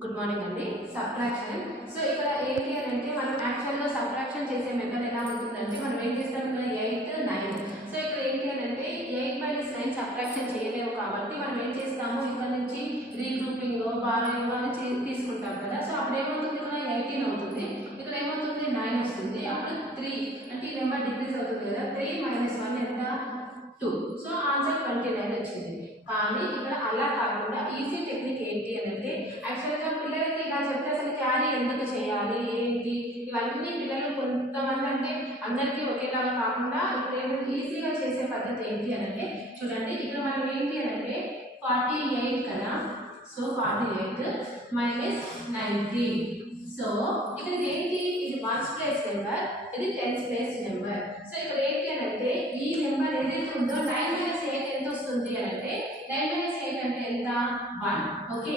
Good morning అండి. Subtraction. So ఇక్కడ ఏంటి అని అంటే మనం యాక్చువల్గా సబ్ట్రాక్షన్ చేసే మెథడ్ ఎలా ఉంటుందంటే మనం ఏం చేస్తాం ఇక్కడ 8, 9. సో ఇక్కడ ఏంటి అని అంటే 8 - 9 సబ్ట్రాక్షన్ చేయలేము కాబట్టి మనం ఏం చేస్తాము ఇక్కడ నుంచి రీగ్రూపింగ్ బారోయింగ్ అని తీసుకుంటాం కదా. సో అప్పుడు ఏమవుతుంది ఇక్కడ 18 అవుతుంది, ఇక్కడ ఏమవుతుంది 9 వస్తుంది, అప్పుడు 3 అంటే ఈ నెంబర్ డిక్రీజ్ అవుతుంది కదా. 3 - 1 ఎంత 2. సో ఆన్సర్ 29 వచ్చింది. కానీ ఇక్కడ అలా కాకుండా ఈజీ టెక్నిక్ ఏంటి అని అంటే యాక్చువల్గా పిల్లలకి ఇలా చెప్తే అసలు క్యారీ ఎందుకు చేయాలి ఏంటి ఇవన్నీ పిల్లలు కొంతమంది అంటే అందరికీ ఒకేలాగా కాకుండా ఇప్పుడు ఈజీగా చేసే పద్ధతి ఏంటి అని అంటే చూడండి, ఇక్కడ మనం ఏంటి అని అంటే 48 కదా. సో 48 - 19. సో ఇక్కడ ఏంటి, ఇది 1's ప్లేస్ నెంబర్, ఇది 10's ప్లేస్ నెంబర్. సో ఇక్కడ ఏంటి అని అంటే ఈ నెంబర్ ఏదైతే ఉందో 9 - 8 ఎంత వస్తుంది అని అంటే 9 - 8 అంటే ఎంత 1. ఓకే.